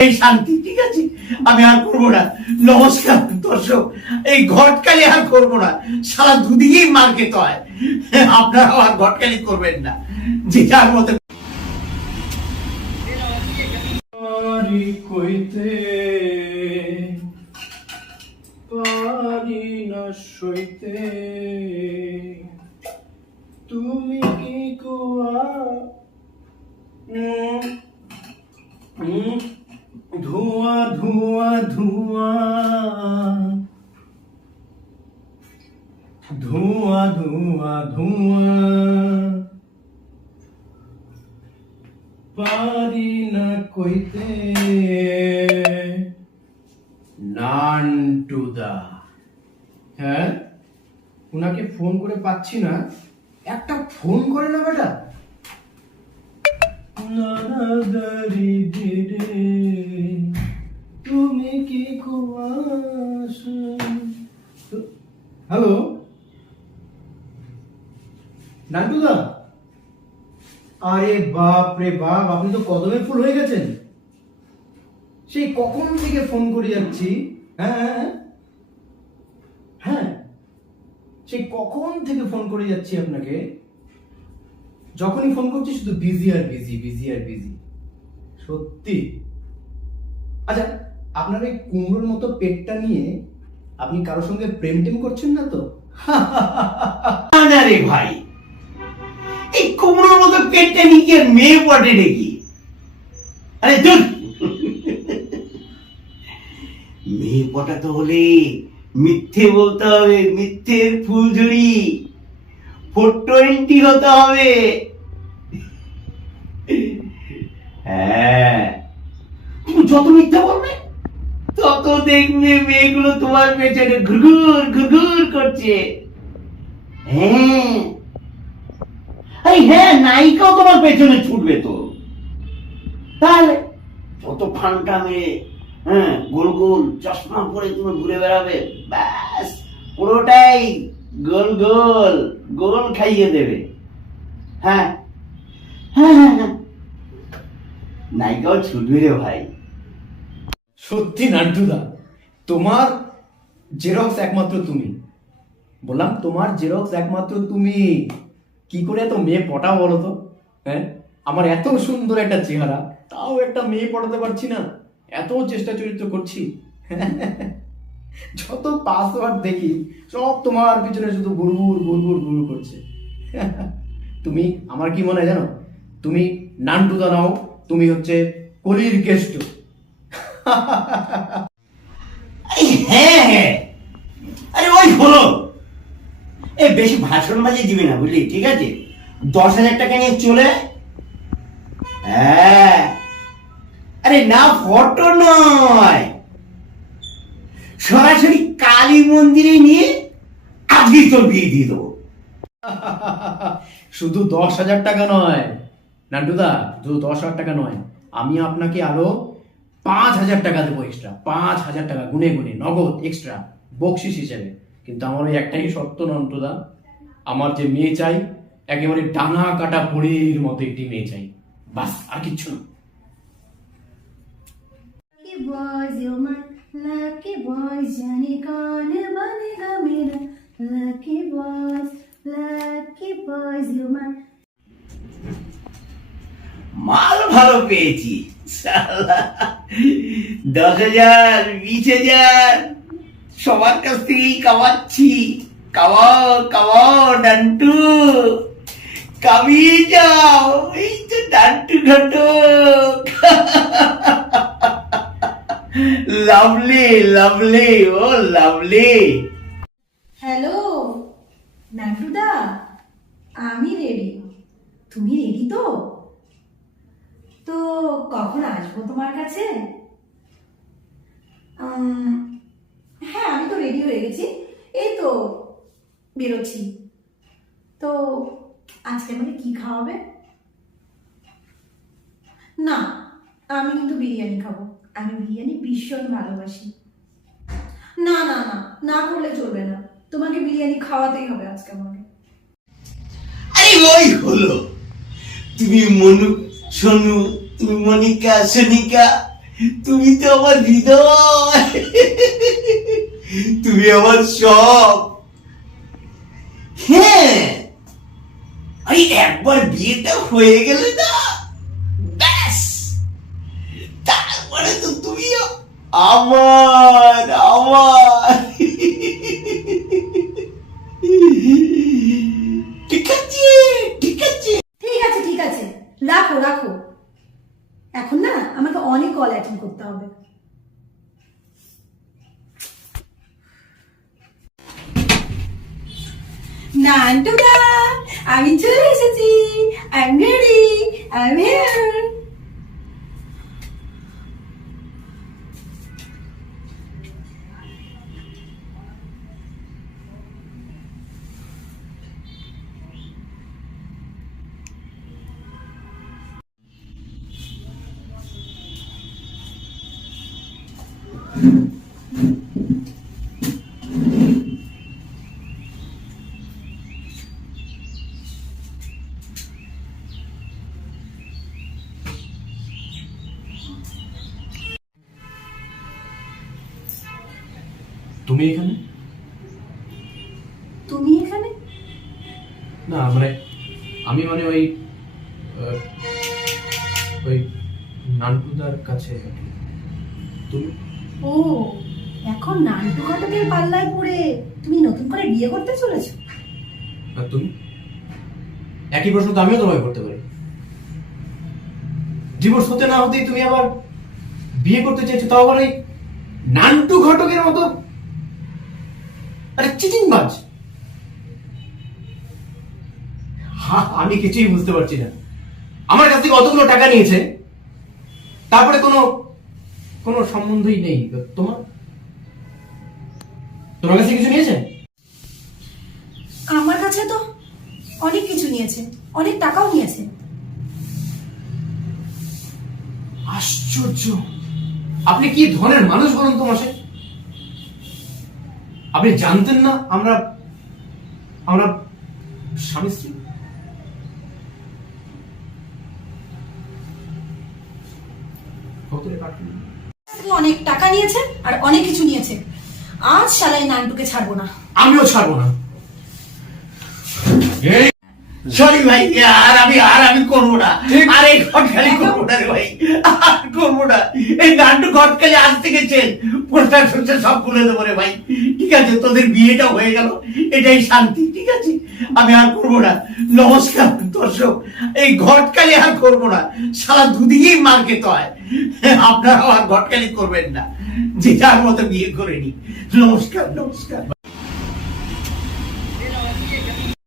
এই শান্তি, ঠিক আছে? আমি আর করব না। নমস্কার, দর্শক। এই ঘটকালি আর করব না। সারা দুদিকেই মার খেতে হয়। আপনারাও আর ঘটকালি করবেন না। যে যার মতো কইতে, পারি না সইতে তুমি কি কুয়া উম, উম, ধোঁয়া ধোঁয়া ধোঁয়া। ধোঁয়া ধোঁয়া ধোঁয়া। পারি না কইতে। নান্টুদা হ্যাঁ? ওনাকে ফোন করে পাচ্ছি না। একটা ফোন করে না বেটা। নানাদারি দিরে তুমি কি হ্যালো নান্টুদা? আরে বাপ রে বাপ আপনি তো কদমে ফুল হয়ে গেছেন। সেই কখন থেকে ফোন করে যাচ্ছি? হ্যাঁ হ্যাঁ, হ্যাঁ। হ্যাঁ সেই কখন থেকে ফোন করে যাচ্ছি আপনাকে? যখনই ফোন করছি শুধু বিজি আর বিজি বিজি আর বিজি সত্যি। আচ্ছা আপনার এই কুমড়োর মতো পেটটা নিয়ে আপনি কারোর সঙ্গে প্রেম টেম করছেন না তো? রে ভাই, এই কুমড়োর মতো পেটটা নিয়ে কি আর মেয়ে পটে নাকি? আরে ধুর। মেয়ে পটাতে হলে মিথ্যে বলতে হবে, মিথ্যের ফুলঝুরি। ফোর টোয়েন্টি হতে হবে। হ্যাঁ। তুমি যত মিথ্যা বলবে তত দেখবে মেয়েগুলো তোমার পেছনে ঘুরঘুর ঘুরঘুর করছে। হ্যাঁ। হ্যাঁ নায়িকাও তোমার পেছনে ছুটবে তো। তাহলে যত ফান্টা মেয়ে হ্যাঁ গোল গোল চশমা পরে তুমি ঘুরে বেড়াবে, ব্যাস, পুরোটাই গোল গোল গোল খাইয়ে দেবে। হ্যাঁ। হ্যাঁ হ্যাঁ হ্যাঁ। নায়িকাও ছুটবে রে ভাই। সত্যি নান্টুদা তোমার জেরক্স একমাত্র তুমি। বললাম, তোমার জেরক্স একমাত্র তুমি। কি করে এত মেয়ে পটা বলো তো? হ্যাঁ? আমার এত সুন্দর একটা চেহারা, তাও একটা মেয়ে পটাতে পারছি না। এত চেষ্টা চরিত্র করছি। যত পাসওয়ার্ড দেখি, সব তোমার পিছনে শুধু বুড়বুড় বুড়বুড় বুড়বুড় করছে। তুমি, আমার কি মনে হয় জানো? তুমি নান্টুদা নাও, তুমি হচ্ছে কলির কেষ্ট। হ্যাঁ হ্যাঁ। আরে ওই হলো এ বেশি ভাষণ বাজিয়ে দিবি না বুঝলি, ঠিক আছে? দশ হাজার টাকা নিয়ে চলে হ্যাঁ। আরে না, ফটো নয়। সরাসরি কালী মন্দিরে নিয়ে আজকেই তোর বিয়ে দিয়ে দেবো। শুধু দশ হাজার টাকা নয়। নান্টুদা, শুধু দশ হাজার টাকা নয়। আমি আপনাকে আরও পাঁচ হাজার টাকা দেবো এক্সট্রা পাঁচ হাজার টাকা গুনে গুনে নগদ এক্সট্রা বকশিস হিসেবে। কিন্তু আমার ওই একটাই সত্য নন্ত্রদা আমার যে মেয়ে চাই একেবারে টানা কাটা পড়ির মতো একটি মেয়ে চাই। বাস আর কিচ্ছু না। মাল ভালো পেয়েছি সালা দশ হাজার বিশ হাজার সবার কাছ থেকেই কামাচ্ছি কামাও কামাও ডান্টু কামিয়ে যাও এই তো ডান্টু ঘটক লাভলি লাভলি ও লাভলি হ্যালো নান্টুদা আমি রেডি তুমি রেডি তো তো কখন আসব তোমার কাছে? হ্যাঁ আমি তো রেডি হয়ে গেছি। এই তো, বেরোচ্ছি। তো আজকে মানে কি খাওয়াবে? না, আমি কিন্তু বিরিয়ানি খাব। আমি বিরিয়ানি ভীষণ ভালোবাসি। না না না না করলে চলবে না। তোমাকে বিরিয়ানি খাওয়াতেই হবে আজকে আমাকে। আরে ওই হলো। তুমি মনু সোনু তুমি মনিকা, সনিকা, তুমি তো আমার হৃদয়। তুমি আমার সব। হ্যাঁ আরে একবার বিয়েটা হয়ে গেলে না, ব্যাস। তারপরে তো তুমি আমার আমার। নান্টুদা আমি চলে এসেছি। I am ready I am here তুমি এখানে? তুমি এখানে? না মানে আমি মানে ওই ওই নানকুদার কাছে তুমি? ও এখন নান্টু ঘটকের পাল্লায় পড়ে তুমি নতুন করে বিয়ে করতে চলেছো? আর তুমি? একই প্রশ্ন তো আমিও তোমায় করতে পারি। ডিভোর্স হতে না হতেই তুমি আবার বিয়ে করতে চাইছো তাও আবার ওই নান্টু ঘটকের মতো আরে চিটিং বাজ। আমি কিছুই বুঝতে পারছি না। আমার কাছ থেকে অতগুলো টাকা নিয়েছে। তারপরে কোনো কোনো সম্বন্ধই নেই। তোমার? তোমার কাছে কিছু নিয়েছে? আমার কাছে তো অনেক কিছু নিয়েছে। অনেক টাকাও নিয়েছে। আশ্চর্য। আপনি কি ধরনের মানুষ বলুন তো মাসে আপনি জানতেন না আমরা আমরা স্বামী স্ত্রী? অনেক টাকা নিয়েছে আর অনেক কিছু নিয়েছে। আজ শালাই নান্টুকে ছাড়বো না। আমিও ছাড়বো না। সরি ভাই আর আমি আর আমি করব না। আর এই ঘটকালি করব না রে ভাই। আর করব না। এই গান্ডু ঘটকালি আজ থেকে চেন। পোস্টার সোস্টার সব খুলে দেবো রে ভাই। ঠিক আছে তোদের বিয়েটা হয়ে গেল। এটাই শান্তি ঠিক আছে? আমি আর করব না। নমস্কার দর্শক। এই ঘটকালি আর করব না। সারা দুদিকেই মার খেতে হয়। আপনারাও আর ঘটকালি করবেন না। যে যার মতো বিয়ে করে নি নমস্কার নমস্কার।